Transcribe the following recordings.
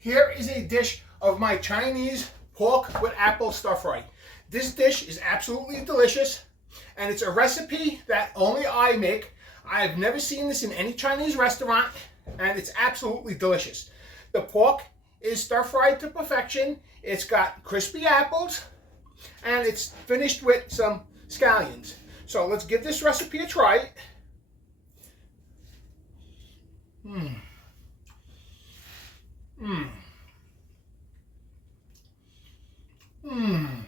Here is a dish of my Chinese pork with apple stir fry. This dish is absolutely delicious, and it's a recipe that only I make. I've never seen this in any Chinese restaurant, and it's absolutely delicious. The pork is stir fried to perfection. It's got crispy apples, and it's finished with some scallions. So let's give this recipe a try. Mmm. Mmm. Mmm.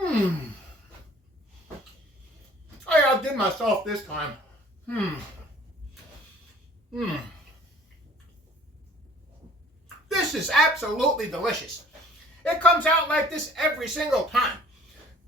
Mmm. I outdid myself this time. Mmm. Mmm. This is absolutely delicious. It comes out like this every single time.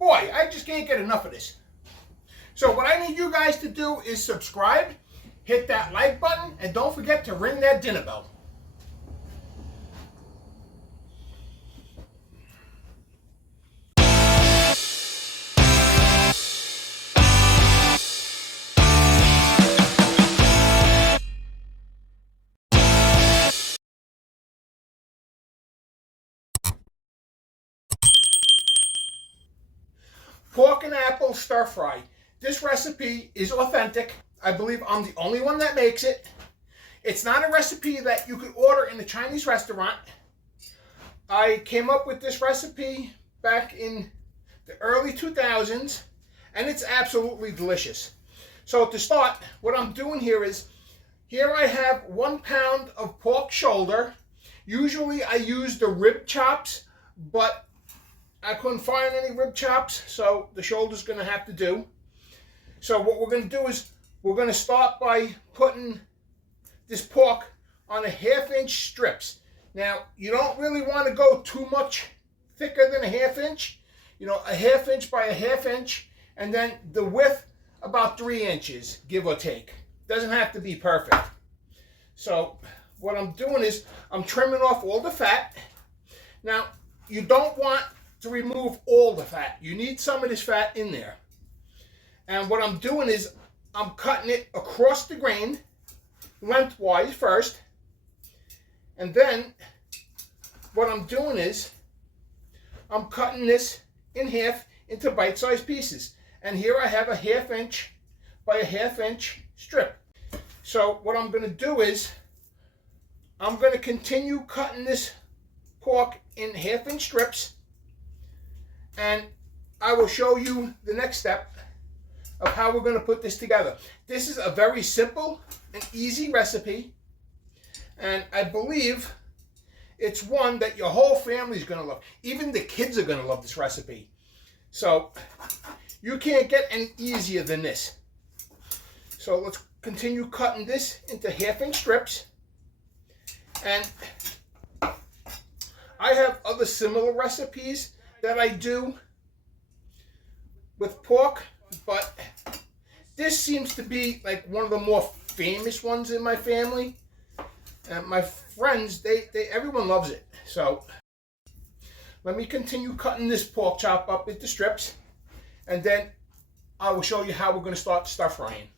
Boy, I just can't get enough of this. So what I need you guys to do is subscribe, hit that like button, and don't forget to ring that dinner bell. Pork and apple stir fry. This recipe is authentic. I believe I'm the only one that makes it. It's not a recipe that you could order in a Chinese restaurant. I came up with this recipe back in the early 2000s, and it's absolutely delicious. So to start, what I'm doing here is, here I have 1 pound of pork shoulder. Usually I use the rib chops, but I couldn't find any rib chops, so the shoulder's going to have to do. So what we're going to do is we're going to start by putting this pork on a 1/2 inch strips. Now, you don't really want to go too much thicker than a 1/2 inch. You know, a 1/2 inch by a 1/2 inch, and then the width about 3 inches, give or take. Doesn't have to be perfect. So what I'm doing is I'm trimming off all the fat. Now, you don't want to remove all the fat. You need some of this fat in there. And what I'm doing is I'm cutting it across the grain, lengthwise first. And then what I'm doing is I'm cutting this in half into bite-sized pieces. And here I have a 1/2 inch by a 1/2 inch strip. So what I'm going to do is I'm going to continue cutting this pork in 1/2 inch strips. And I will show you the next step of how we're going to put this together. This is a very simple and easy recipe, and I believe it's one that your whole family is going to love. Even the kids are going to love this recipe. So you can't get any easier than this. So let's continue cutting this into 1/2 inch strips. And I have other similar recipes that I do with pork, but this seems to be like one of the more famous ones in my family. And my friends, everyone loves it. So let me continue cutting this pork chop up into strips, and then I will show you how we're going to start stir frying.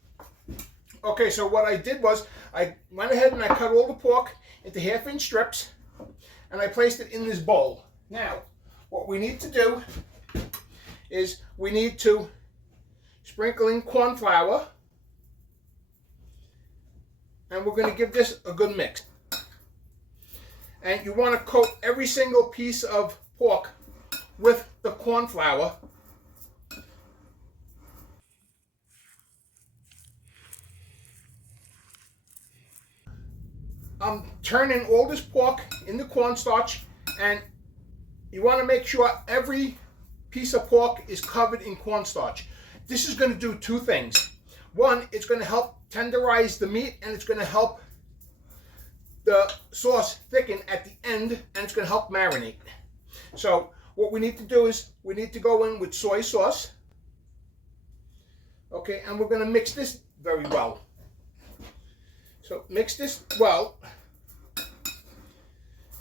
Okay, so what I did was I went ahead and I cut all the pork into 1/2 inch strips, and I placed it in this bowl. Now, what we need to do is we need to sprinkle in corn flour, and we're going to give this a good mix. And you want to coat every single piece of pork with the corn flour. I'm turning all this pork into cornstarch, and you want to make sure every piece of pork is covered in cornstarch. This is going to do 2 things. One, it's going to help tenderize the meat, and it's going to help the sauce thicken at the end, and it's going to help marinate. So what we need to do is we need to go in with soy sauce. Okay, and we're going to mix this very well. So mix this well.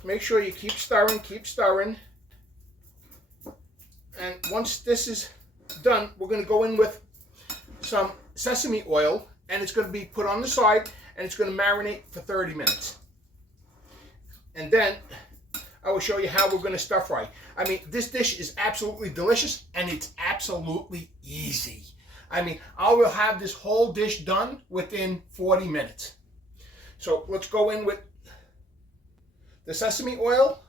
Make sure you keep stirring, keep stirring. And once this is done, we're going to go in with some sesame oil, and it's going to be put on the side, and it's going to marinate for 30 minutes. And then I will show you how we're going to stir fry. I mean, this dish is absolutely delicious, and it's absolutely easy. I mean, I will have this whole dish done within 40 minutes. So let's go in with the sesame oil.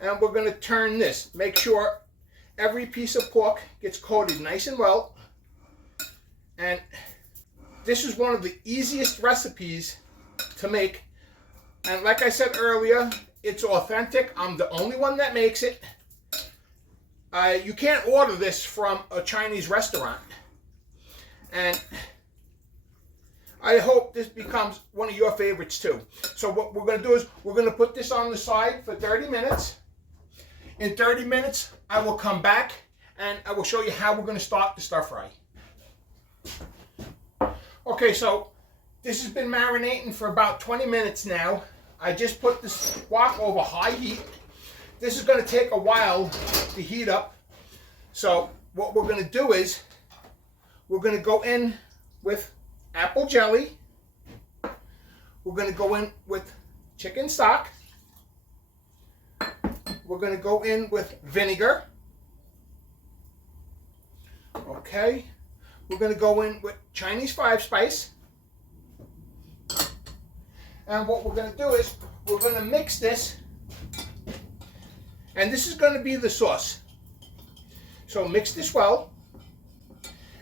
And we're going to turn this. Make sure every piece of pork gets coated nice and well. And this is one of the easiest recipes to make. And like I said earlier, it's authentic. I'm the only one that makes it. You can't order this from a Chinese restaurant. And I hope this becomes one of your favorites too. So what we're going to do is we're going to put this on the side for 30 minutes. In 30 minutes, I will come back and I will show you how we're going to start the stir fry. Okay, so this has been marinating for about 20 minutes now. I just put this wok over high heat. This is going to take a while to heat up. So what we're going to do is we're going to go in with apple jelly. We're going to go in with chicken stock. We're going to go in with vinegar. Okay. We're going to go in with Chinese 5 spice. And what we're going to do is we're going to mix this. And this is going to be the sauce. So mix this well.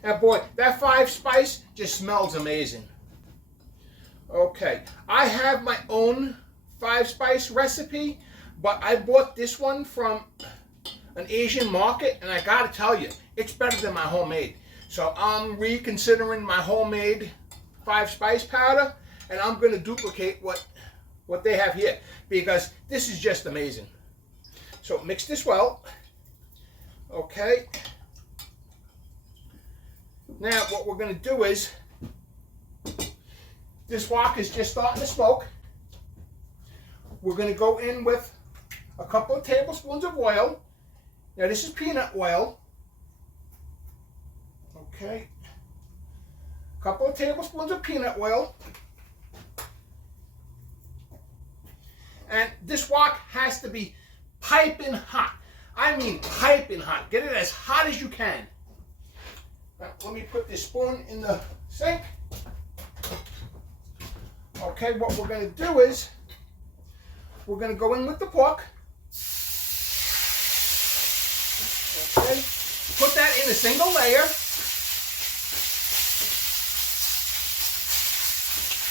And boy, that 5 spice just smells amazing. Okay. I have my own 5 spice recipe. But I bought this one from an Asian market, and I gotta tell you, it's better than my homemade. So I'm reconsidering my homemade 5 spice powder, and I'm gonna duplicate what they have here, because this is just amazing. So mix this well. Okay. Now what we're gonna do is, this wok is just starting to smoke. We're gonna go in with a couple of tablespoons of oil. Now this is peanut oil. Okay. A couple of tablespoons of peanut oil. And this wok has to be piping hot. I mean piping hot. Get it as hot as you can. Now, let me put this spoon in the sink. Okay, what we're going to do is we're going to go in with the pork. Okay, put that in a single layer.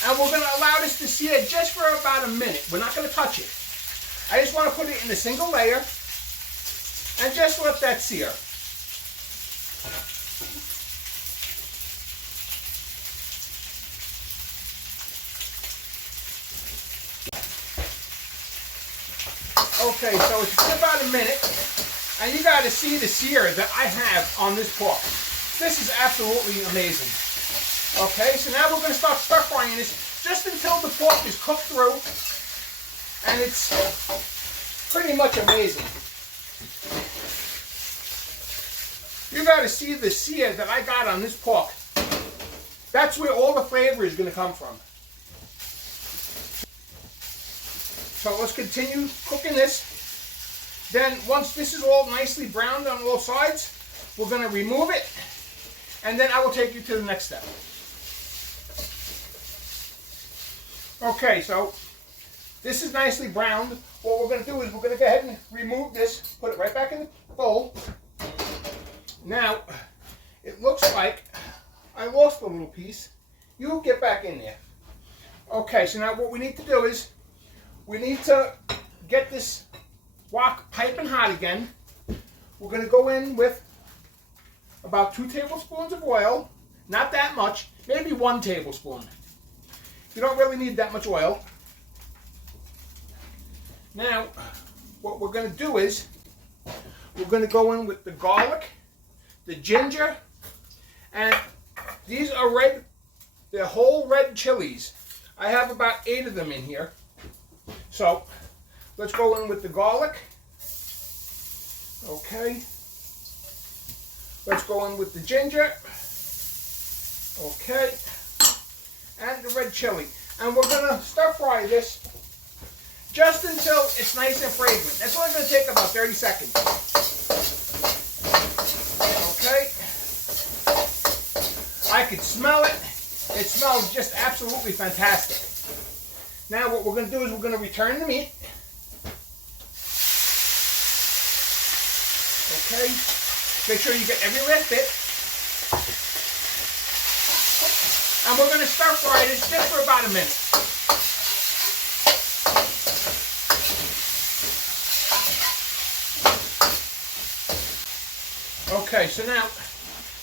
And we're going to allow this to sear just for about a minute. We're not going to touch it. I just want to put it in a single layer and just let that sear. Okay, so it's been about a minute, and you got to see the sear that I have on this pork. This is absolutely amazing. Okay, so now we're going to start stir frying this just until the pork is cooked through, and it's pretty much amazing. You got to see the sear that I got on this pork. That's where all the flavor is going to come from. So let's continue cooking this. Then once this is all nicely browned on all sides, we're going to remove it, and then I will take you to the next step. Okay, so this is nicely browned. What we're going to do is we're going to go ahead and remove this, put it right back in the bowl. Now, it looks like I lost a little piece. You get back in there. Okay, so now what we need to do is we need to get this wok piping hot again. We're going to go in with about 2 tablespoons of oil. Not that much, maybe 1 tablespoon. You don't really need that much oil. Now, what we're going to do is we're going to go in with the garlic, the ginger, and these are red, they're whole red chilies. I have about 8 of them in here. So let's go in with the garlic. Okay. Let's go in with the ginger. Okay, and the red chili. And we're going to stir fry this just until it's nice and fragrant. That's only going to take about 30 seconds. Okay. I could smell it. It smells just absolutely fantastic. Now what we're going to do is we're going to return the meat. Okay. Make sure you get every last bit. And we're going to stir fry this just for about a minute. Okay, so now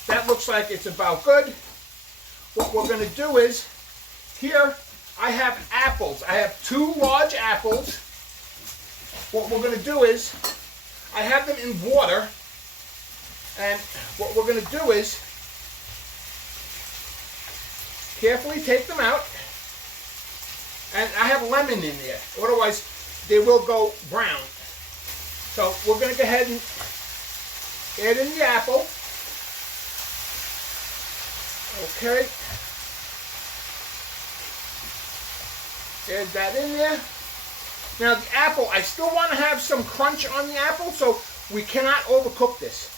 that looks like it's about good. What we're going to do is, here I have apples. I have 2 large apples. What we're going to do is, I have them in water. And what we're going to do is, carefully take them out. And I have lemon in there. Otherwise, they will go brown. So we're going to go ahead and add in the apple. Okay. Add that in there. Now the apple, I still want to have some crunch on the apple, so we cannot overcook this.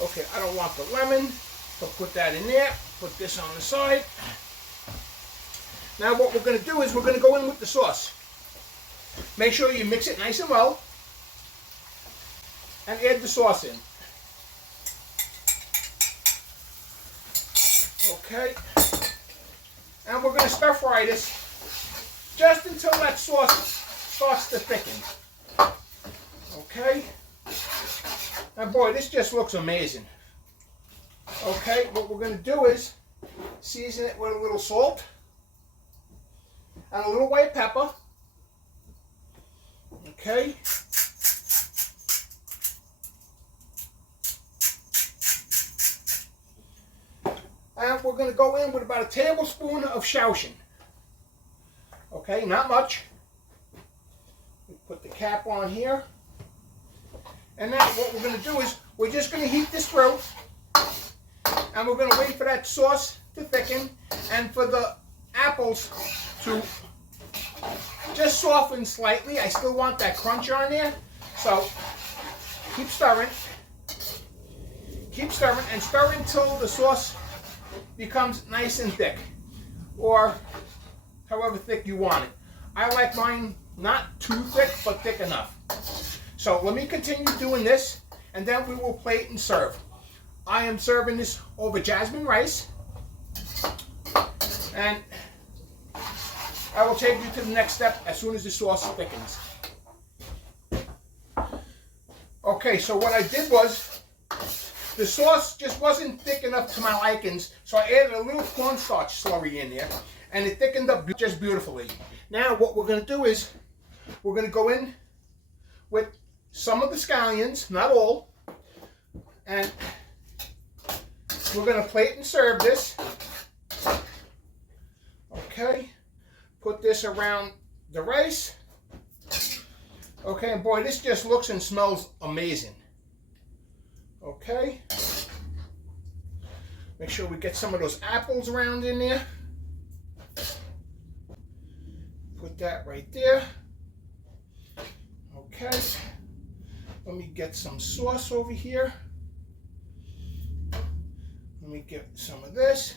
Okay, I don't want the lemon, so put that in there. Put this on the side. Now what we're going to do is we're going to go in with the sauce. Make sure you mix it nice and well. And add the sauce in. Okay. And we're going to stir fry this just until that sauce starts to thicken. Okay. And boy, this just looks amazing. Okay, what we're going to do is season it with a little salt and a little white pepper. Okay. And we're going to go in with about a tablespoon of shaoxing. Okay, not much. We put the cap on here. And now what we're going to do is we're just going to heat this through. And we're going to wait for that sauce to thicken and for the apples to just soften slightly. I still want that crunch on there. So keep stirring. Keep stirring and stir until the sauce becomes nice and thick, or however thick you want it. I like mine not too thick, but thick enough. So let me continue doing this, and then we will plate and serve. I am serving this over jasmine rice, and I will take you to the next step as soon as the sauce thickens. Okay, so what I did was, the sauce just wasn't thick enough to my likings, so I added a little cornstarch slurry in there, and it thickened up just beautifully. Now what we're going to do is, we're going to go in with some of the scallions, not all, and we're going to plate and serve this. Okay, put this around the rice. Okay, and boy, this just looks and smells amazing. Okay, make sure we get some of those apples around in there. Put that right there. Okay, let me get some sauce over here. Let me get some of this.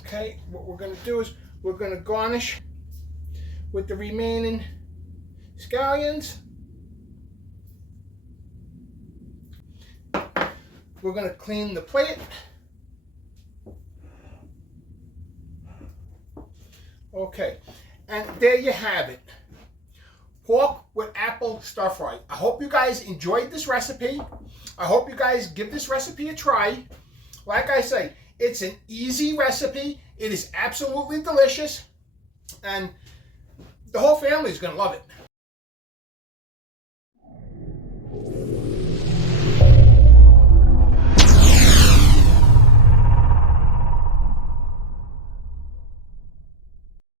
Okay, what we're going to do is we're going to garnish with the remaining scallions. We're going to clean the plate. Okay, and there you have it. Pork with apple stir fry. I hope you guys enjoyed this recipe. I hope you guys give this recipe a try. Like I say, it's an easy recipe. It is absolutely delicious. And the whole family is going to love it.